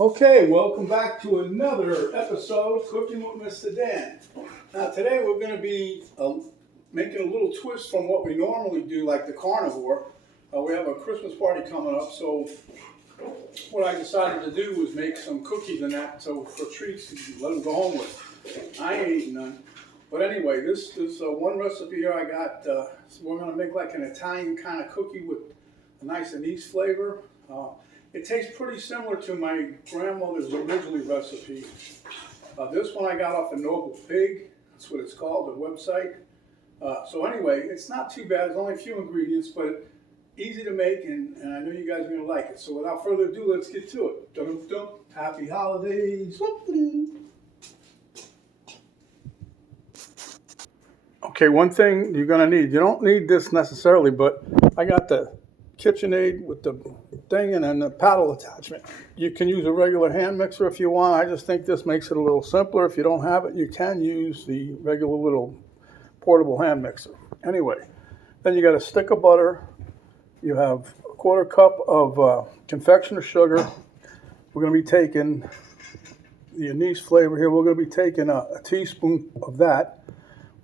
Okay, welcome back to another episode, Cooking with Mr. Dan. Now today we're going to be making a little twist from what we normally do, like the carnivore. We have a Christmas party coming up, so what I decided to do was make some cookies and that, so for treats to let them go home with. I ain't eating none. But anyway, this is one recipe here I got. So we're going to make like an Italian kind of cookie with a nice anise flavor. It tastes pretty similar to my grandmother's original recipe. This one I got off the Noble Pig. That's what it's called, the website. So anyway, it's not too bad. There's only a few ingredients, but easy to make, and I know you guys are going to like it. So without further ado, let's get to it. Dun-dun-dun. Happy holidays. Okay, one thing you're going to need. You don't need this necessarily, but I got the KitchenAid with the thing and then the paddle attachment. You can use a regular hand mixer if you want. I just think this makes it a little simpler. If you don't have it, you can use the regular little portable hand mixer. Anyway, then you got a stick of butter. You have a quarter cup of confectioner sugar. We're going to be taking the anise flavor here. We're going to be taking a teaspoon of that.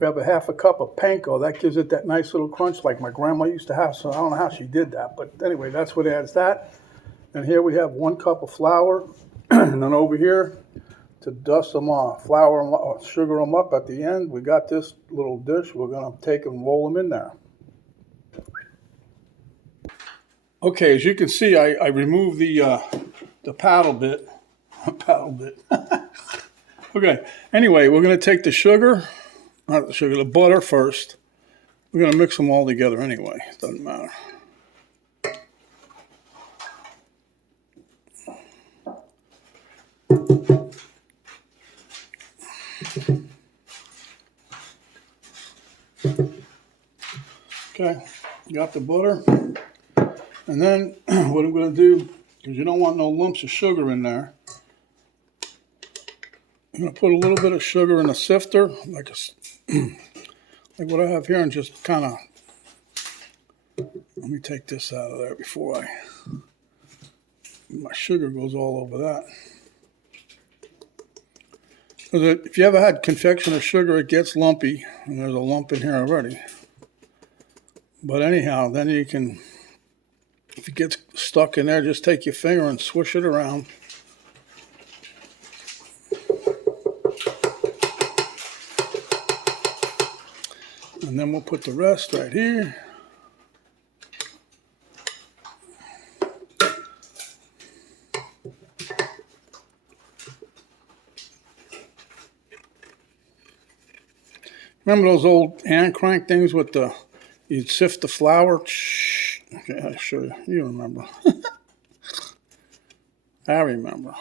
We have a half a cup of panko. That gives it that nice little crunch like my grandma used to have. So I don't know how she did that. But anyway, that's what adds that. And here we have 1 cup of flour. And then over here, to dust them off, flour them, or sugar them up at the end, we got this little dish. We're going to take and roll them in there. Okay, as you can see, I removed the paddle bit. Paddle bit. Okay, anyway, we're going to take the sugar. Not the sugar, the butter first. We're going to mix them all together anyway. It doesn't matter. Okay, got the butter. And then what I'm going to do, because you don't want no lumps of sugar in there, I'm going to put a little bit of sugar in a sifter, like what I have here, and just kind of, let me take this out of there before my sugar goes all over that. Because if you ever had confectioner sugar, it gets lumpy, and there's a lump in here already. But anyhow, then you can, if it gets stuck in there, just take your finger and swish it around. And then we'll put the rest right here. Remember those old hand crank things with you'd sift the flour? Okay, I'll show you. You remember. I remember.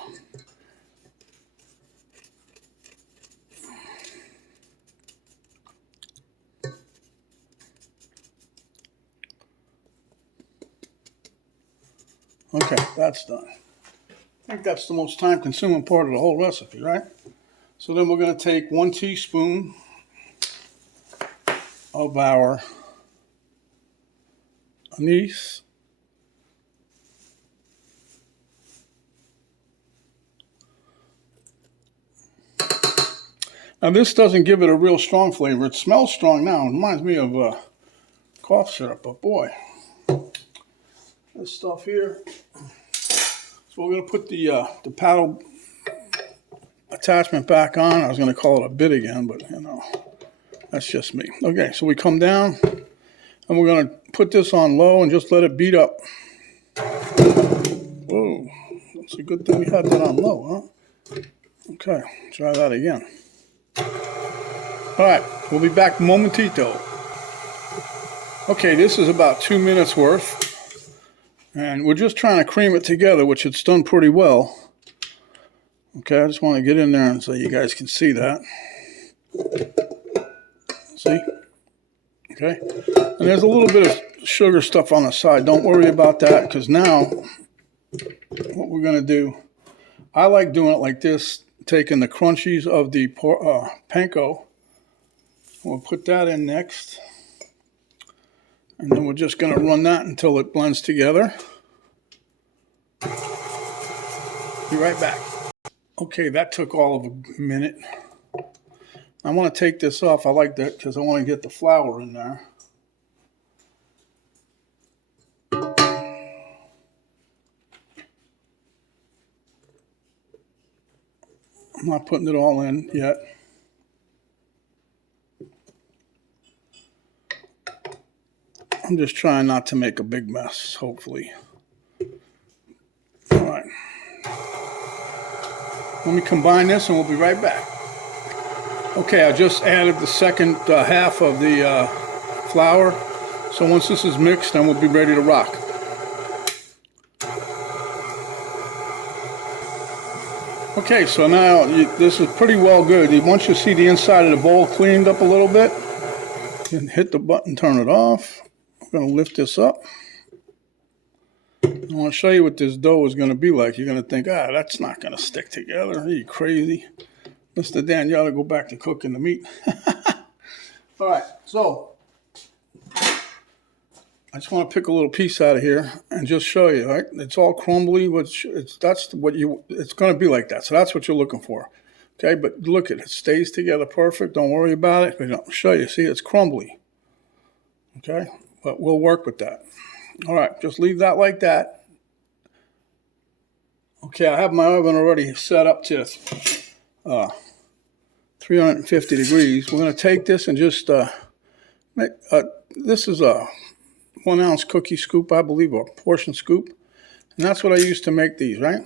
Okay, that's done. I think that's the most time-consuming part of the whole recipe, right? So then we're going to take 1 teaspoon of our anise. Now this doesn't give it a real strong flavor. It smells strong now. It reminds me of cough syrup, but boy, this stuff here. So we're going to put the paddle attachment back on. I was going to call it a bit again, but you know, that's just me. Okay, so we come down and we're going to put this on low and just let it beat up. Whoa, that's a good thing we had that on low, huh? Okay, try that again. All right, we'll be back momentito. Okay, this is about 2 minutes worth. And we're just trying to cream it together, which it's done pretty well. Okay, I just want to get in there and so you guys can see that. See? Okay. And there's a little bit of sugar stuff on the side. Don't worry about that, because now what we're going to do, I like doing it like this, taking the crunchies of the panko. We'll put that in next. And then we're just going to run that until it blends together. Be right back. Okay, that took all of a minute. I want to take this off. I like that because I want to get the flour in there. I'm not putting it all in yet. I'm just trying not to make a big mess, hopefully. All right. Let me combine this and we'll be right back. Okay, I just added the second half of the flour. So once this is mixed, then we'll be ready to rock. Okay, so now this is pretty well good. Once you see the inside of the bowl cleaned up a little bit, you can hit the button, turn it off. I'm going to lift this up. I want to show you what this dough is going to be like. You're going to think, that's not going to stick together. Are you crazy? Mr. Dan, you ought to go back to cooking the meat. All right, so I just want to pick a little piece out of here and just show you, right? It's all crumbly, which it's going to be like that. So that's what you're looking for. Okay, but look at it. It stays together perfect. Don't worry about it. I'll show you. See, it's crumbly. Okay, but we'll work with that. All right, just leave that like that. Okay, I have my oven already set up to 350 degrees. We're going to take this and just make, this is a 1 ounce cookie scoop, I believe, or portion scoop. And that's what I use to make these, right?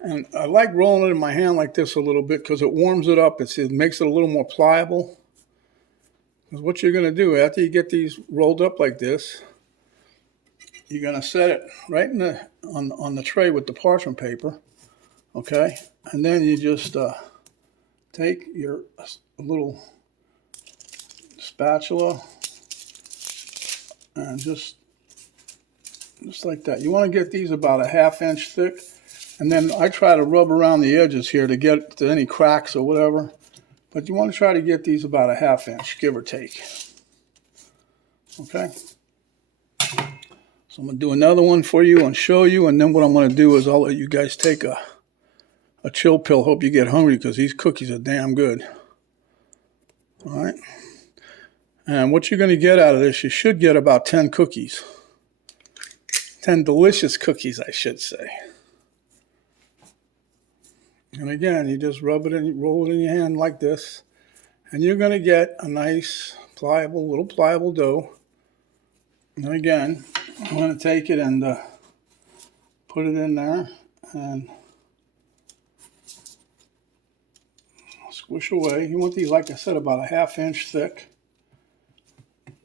And I like rolling it in my hand like this a little bit because it warms it up. It makes it a little more pliable. Because what you're going to do after you get these rolled up like this, you're going to set it right in on the tray with the parchment paper, okay? And then you just take your little spatula and just like that. You want to get these about a 1/2 inch thick, and then I try to rub around the edges here to get to any cracks or whatever. But you want to try to get these about a 1/2 inch, give or take. Okay. So I'm going to do another one for you and show you, and then what I'm going to do is I'll let you guys take a chill pill. Hope you get hungry because these cookies are damn good. All right. And what you're going to get out of this, you should get about 10 cookies. 10 delicious cookies, I should say. And again, you just rub it and roll it in your hand like this. And you're going to get a nice, little pliable dough. And again, I'm going to take it and put it in there and squish away. You want these, like I said, about a 1/2 inch thick.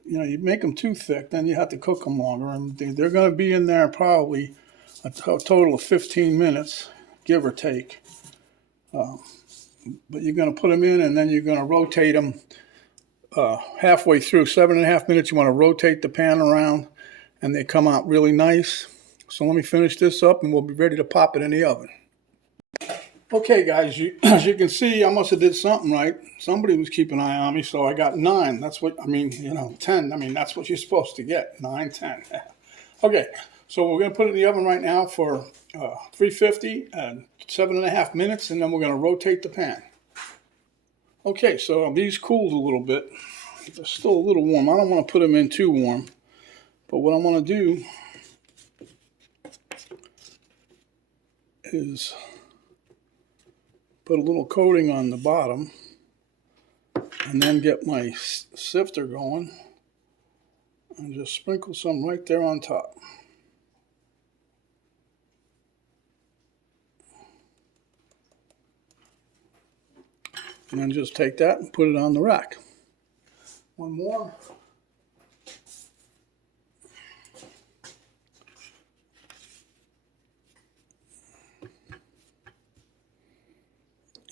You know, you make them too thick, then you have to cook them longer. And they're going to be in there probably a total of 15 minutes, give or take. But you're going to put them in, and then you're going to rotate them halfway through. 7.5 minutes, you want to rotate the pan around, and they come out really nice. So let me finish this up, and we'll be ready to pop it in the oven. Okay, guys, as you can see, I must have did something right. Somebody was keeping an eye on me, so I got 9. That's what, 10. That's what you're supposed to get, 9, 10. Okay, so we're going to put it in the oven right now for 350 and 7.5 minutes, and then we're going to rotate the pan. Okay, so these cooled a little bit. They're still a little warm. I don't want to put them in too warm, but what I'm going to do is put a little coating on the bottom and then get my sifter going and just sprinkle some right there on top. And then just take that and put it on the rack. One more.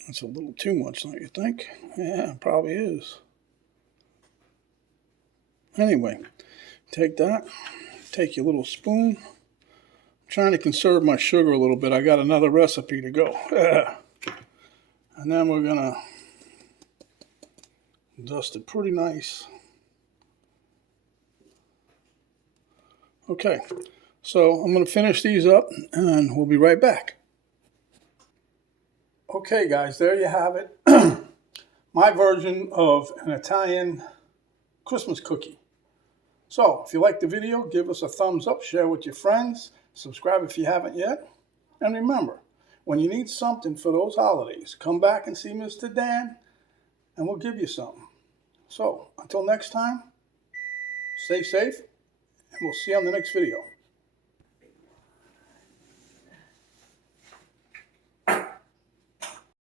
That's a little too much, don't you think? Yeah, it probably is. Anyway, take that, take your little spoon. I'm trying to conserve my sugar a little bit. I got another recipe to go. And then we're gonna dust it pretty nice. Okay, so I'm gonna finish these up and we'll be right back. Okay, guys, there you have it. My version of an Italian Christmas cookie. So, if you liked the video, give us a thumbs up, share with your friends, subscribe if you haven't yet. And remember, when you need something for those holidays, come back and see Mr. Dan, and we'll give you something. So, until next time, stay safe, and we'll see you on the next video.